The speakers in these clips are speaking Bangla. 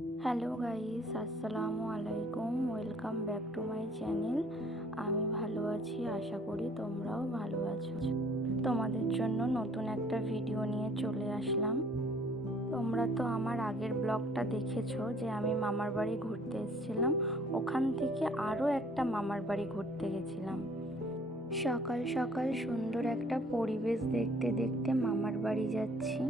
হ্যালো গাইস, আসসালামু আলাইকুম। Welcome back to my channel. আমি ভালো আছি, আশা করি তোমরাও ভালো আছো। তোমাদের জন্য নতুন একটা ভিডিও নিয়ে চলে আসলাম। তোমরা তো আমার আগের ব্লগটা দেখেছো যে আমি মামার বাড়ি ঘুরতে এসেছিলাম। ওখান থেকে আরও একটা মামার বাড়ি ঘুরতে গেছিলাম। সকাল সকাল সুন্দর একটা পরিবেশ দেখতে দেখতে মামার বাড়ি যাচ্ছি।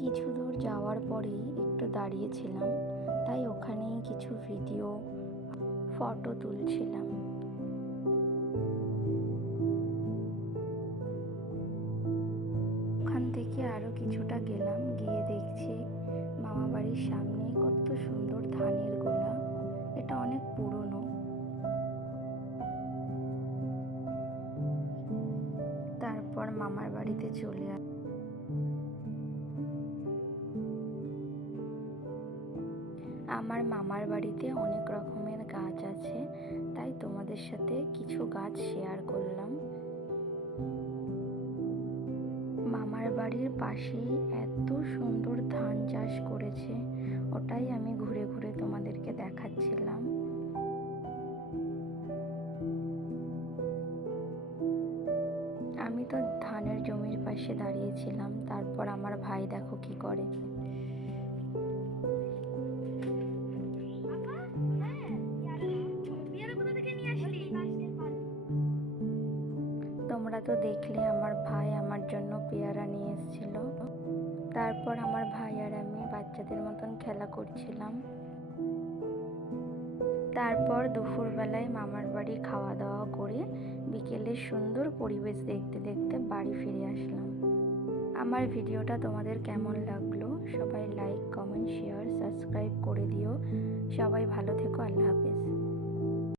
কিছু দূর যাওয়ার পরেই একটু দাঁড়িয়েছিলাম, তাই ওখানেই কিছু ভিডিও ফটো তুলছিলাম। ওখান থেকে আরও কিছুটা গেলাম, গিয়ে দেখছি মামা বাড়ির সামনে কত সুন্দর ধানের গোলা। এটা অনেক পুরনো। তারপর মামার বাড়িতে চলে আমার মামার বাড়িতে অনেক রকমের গাছ আছে, তাই তোমাদের সাথে কিছু গাছ শেয়ার করলাম। মামার বাড়ির পাশেই এত সুন্দর ধান চাষ করেছে, ওটাই আমি ঘুরে ঘুরে তোমাদেরকে দেখাচ্ছিলাম। আমি তো ধানের জমির পাশে দাঁড়িয়েছিলাম। তারপর আমার ভাই দেখো কি করে। তোমরা তো দেখলে আমার ভাই আমার জন্য পেয়ারা নিয়ে এসেছিল। তারপর আমার ভাই আর আমি বাচ্চাদের মতন খেলা করছিলাম। তারপর দুপুরবেলায় মামার বাড়ি খাওয়া দাওয়া করে বিকেলে সুন্দর পরিবেশ দেখতে দেখতে বাড়ি ফিরে আসলাম। আমার ভিডিওটা তোমাদের কেমন লাগলো সবাই লাইক, কমেন্ট, শেয়ার, সাবস্ক্রাইব করে দিও। সবাই ভালো থেকো। আল্লাহ হাফেজ।